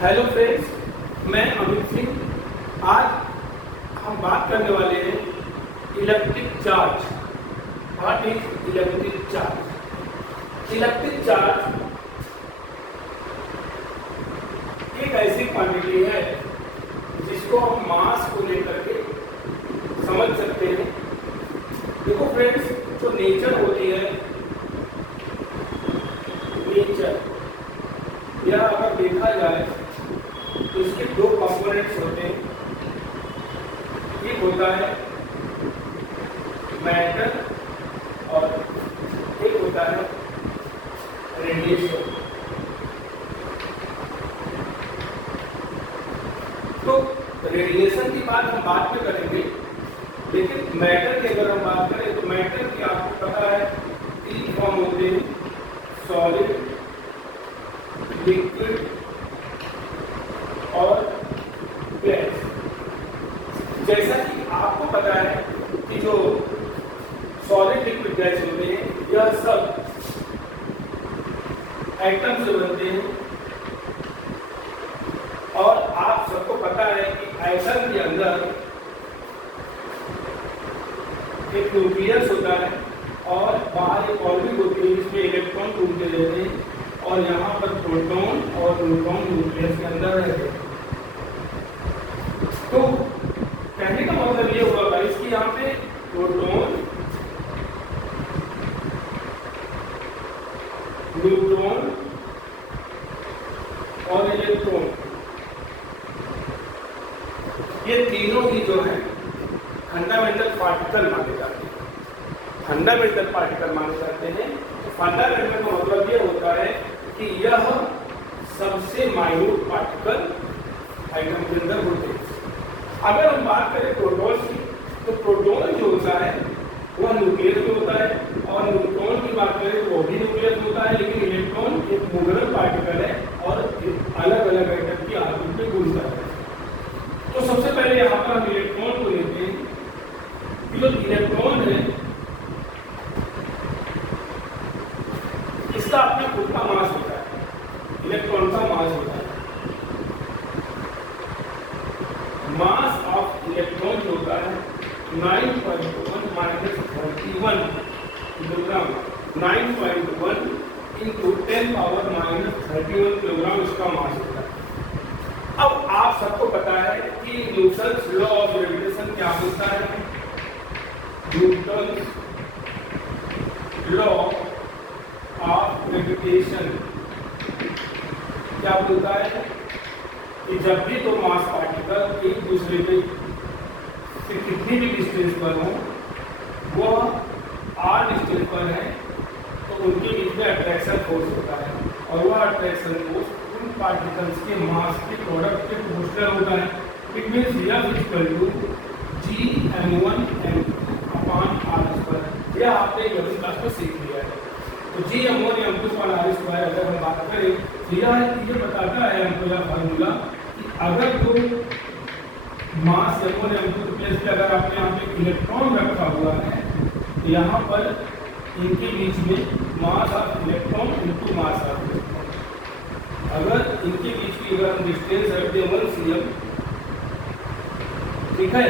Hello friends, मैं अमित सिंह। आज हम बात करने वाले हैं electric charge. What is electric charge? Electric charge एक ऐसी क्वांटिटी है जिसको हम मास को लेकर के समझ सकते हैं। देखो फ्रेंड्स, जो नेचर होती है, नेचर यह अगर देखा जाए तो इसके दो कंपोनेंट्स होते हैं। एक होता है मैटर और एक होता है रेडिएशन। तो रेडिएशन की बात हम बाद में करेंगे, लेकिन मैटर की अगर हम बात करें तो मैटर की आपको पता है तीन फॉर्म होते हैं: सॉलिड, लिक्विड और गैस। जैसा कि आपको पता है कि जो सॉलिड, लिक्विड, गैस होते हैं यह सब एटम से बनते हैं। और आप सबको पता है कि एटम के अंदर एक न्यूक्लियस होता है और बाहर एक ऑर्बिट होती है जिसमें इलेक्ट्रॉन घूमते रहते हैं, और यहाँ पर प्रोटॉन और न्यूट्रॉन न्यूक्लियस के अंदर रहते हैं। तो कहने का मतलब ये हुआ गाइस कि यहाँ पे प्रोटॉन, न्यूट्रॉन और इलेक्ट्रॉन, ये तीनों ही जो है फंडामेंटल पार्टिकल माने जाते हैं। फंडामेंटल पार्टिकल माने जाते हैं। तो फंडामेंटल का मतलब ये होता है कि यह सबसे माइन्यूट पार्टिकल एटम के अंदर होते हैं। अगर हम बात करें प्रोटॉन की, तो प्रोटॉन जो होता है वह न्यूक्लियस में होता है, और न्यूट्रॉन की बात करें तो वो भी न्यूक्लियस में होता है, लेकिन इलेक्ट्रॉन एक मोलर पार्टिकल है और अलग अलग एटम की ऑर्बिट में घूमता है। तो सबसे पहले यहाँ पर हम इलेक्ट्रॉन को लेते हैं कि जो इलेक्ट्रॉन है इसका अपना खुद का मास होता है। इलेक्ट्रॉन का मास होता है। मास ऑफ इलेक्ट्रॉन जो होता है 9.1 minus 31 kilogram, 9.1 into 10 power minus 31 kilogram इसका मास होता है। अब आप सबको पता है कि न्यूटन्स लॉ ऑफ ग्रेविटेशन क्या होता है। न्यूटन्स लॉ ऑफ ग्रेविटेशन क्या बोलता है कि जब भी दो मास पार्टिकल एक दूसरे पे से कितनी भी डिस्टेंस पर हो, वह आर डिस्टेंस पर है, तो उनके बीच में अट्रैक्शन फोर्स होता है, और वह अट्रैक्शन फोर्स उन पार्टिकल्स के मास के प्रोडक्ट के प्रोपोर्शनल होता है। It means F=G(m1m2/r²). यह आपने 11वीं क्लास में सीख लिया है। तो G(m1m2/r²) अगर हम बात करें तो ये बताता है हमको यह फार्मूला कि अगर तो मास m1 m2 के प्लेस पे अगर आपने यहाँ पे इलेक्ट्रॉन रखा हुआ है, तो यहाँ पर इनके बीच में mass of electron into mass of electron, अगर इनके बीच की अगर हम डिस्टेंस रखते हैं 1 cm, ठीक है,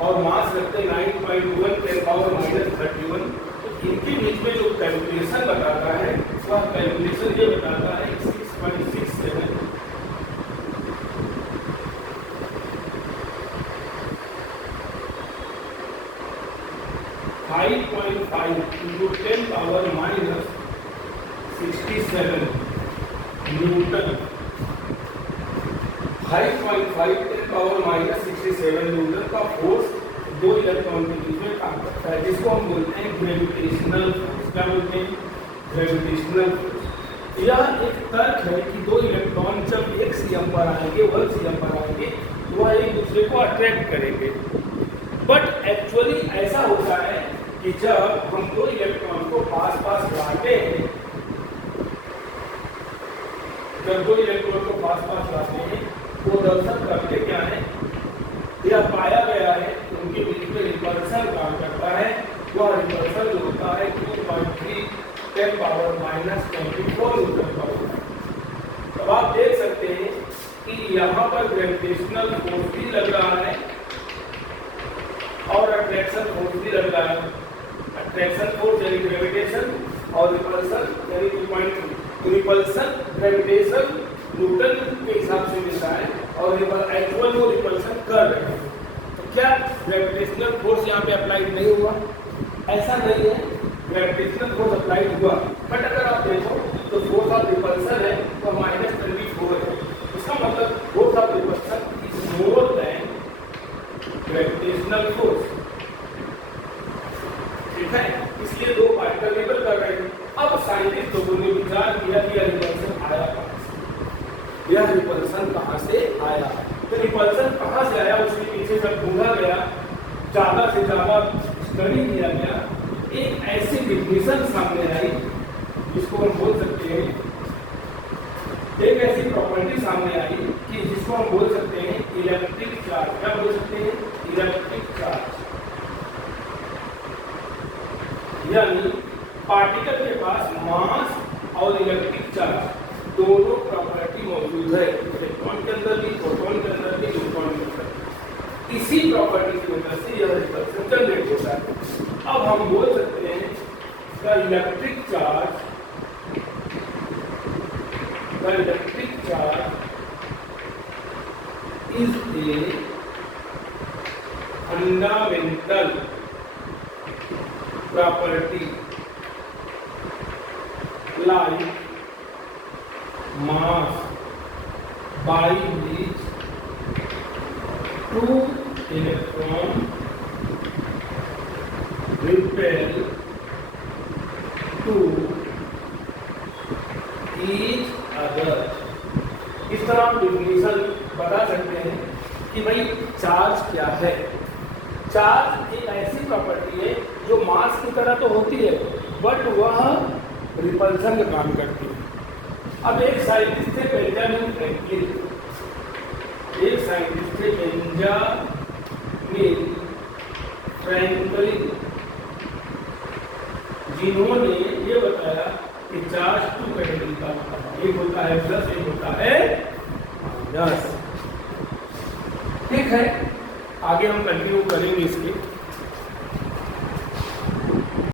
और मास रखते हैं 9.1 10 पावर माइनस 31, तो इनके बीच में जो कैलकुलेशन बताता है वह कैलकुलेशन ये बताता है 6.67 5.5 into 10 power minus 67 Newton. 5.5 10 power minus 67 Newton का फोर्स दो इलेक्ट्रॉन के बीच में काम करता है, जिसको हम बोलते हैं ग्रेविटेशनल फोर्स। क्या बोलते हैं? Gravitational force. यह एक तर्क है कि दो इलेक्ट्रॉन जब 1 cm पर आएंगे, 1 cm पर आएंगे, तो वह एक दूसरे को अट्रैक्ट करेंगे। बट एक्चुअली ऐसा होता है कि जब हम दो इलेक्ट्रॉन को पास पास लाते हैं, जब दो इलेक्ट्रॉन को पास पास लाते हैं, तो दर्शन करते क्या है, यह पाया गया है कि उनके बीच में रिपल्सन काम करता है। वह रिपल्सन जो होता है 2.3 10 पावर माइनस 24 न्यूटन पर होता है। अब आप देख सकते हैं कि यहाँ पर ग्रेविटेशनल फोर्स भी लग रहा है और अट्रैक्शन फोर्स भी लग रहा है। अट्रैक्शन फोर्स यानी ग्रेविटेशन और रिपल्सन यानी रिपल्सन ग्रेविटेशन न्यूटन के हिसाब से मिलता है और एक्चुअल वो रिपल्सन कर रहे हैं। तो क्या ग्रेविटेशनल फोर्स यहाँ पे अप्लाइड नहीं हुआ? ऐसा नहीं है, ग्रेविटेशनल फोर्स अप्लाइड हुआ, बट अगर आप देखो तो फोर्स ऑफ रिपल्सन है तो -24 है। इसका मतलब force of repulsion is more than gravitational force, ठीक है। इसलिए दो पार्टिकल लेबल कर रहे हैं। अब साइंटिस्ट लोगों ने विचार किया कि यह रिपल्सन आया कहां से, यह रिपल्सन कहां से आया। तो रिपल्सन कहां से आया उसके पीछे जब ढूंढा गया, ज्यादा से ज्यादा स्टडी किया गया, एक ऐसी डिफिनेशन सामने आई जिसको हम बोल सकते हैं, एक ऐसी प्रॉपर्टी सामने आई कि जिसको हम बोल सकते हैं इलेक्ट्रिक चार्ज। क्या बोल सकते हैं? Electric charge. यानी पार्टिकल के पास मास और इलेक्ट्रिक चार्ज दोनों प्रॉपर्टी मौजूद है, इलेक्ट्रॉन के अंदर भी, प्रोटॉन के अंदर भी, न्यूट्रॉन के अंदर भी। इसी प्रॉपर्टी की वजह से यह रिपल्सन जनरेट होता है। अब हम बोल सकते हैं the electric charge is a fundamental property like mass by which two electrons repel to each other। इस तरह हम डिफिनेशन बता सकते हैं कि भाई चार्ज क्या है। चार्ज एक ऐसी प्रॉपर्टी है जो मास की तरह तो होती है बट वह रिपल्सन का काम करती है। अब एक साइंटिस्ट थे बेंजामिन फ्रैंकलिन, एक साइंटिस्ट थे बेंजामिन फ्रैंकलिन, जिन्होंने ये बताया कि चार्ज टू कैटेगरी का होता है, एक होता है प्लस, एक होता है माइनस। ठीक है, आगे हम कंटिन्यू करेंगे इसके।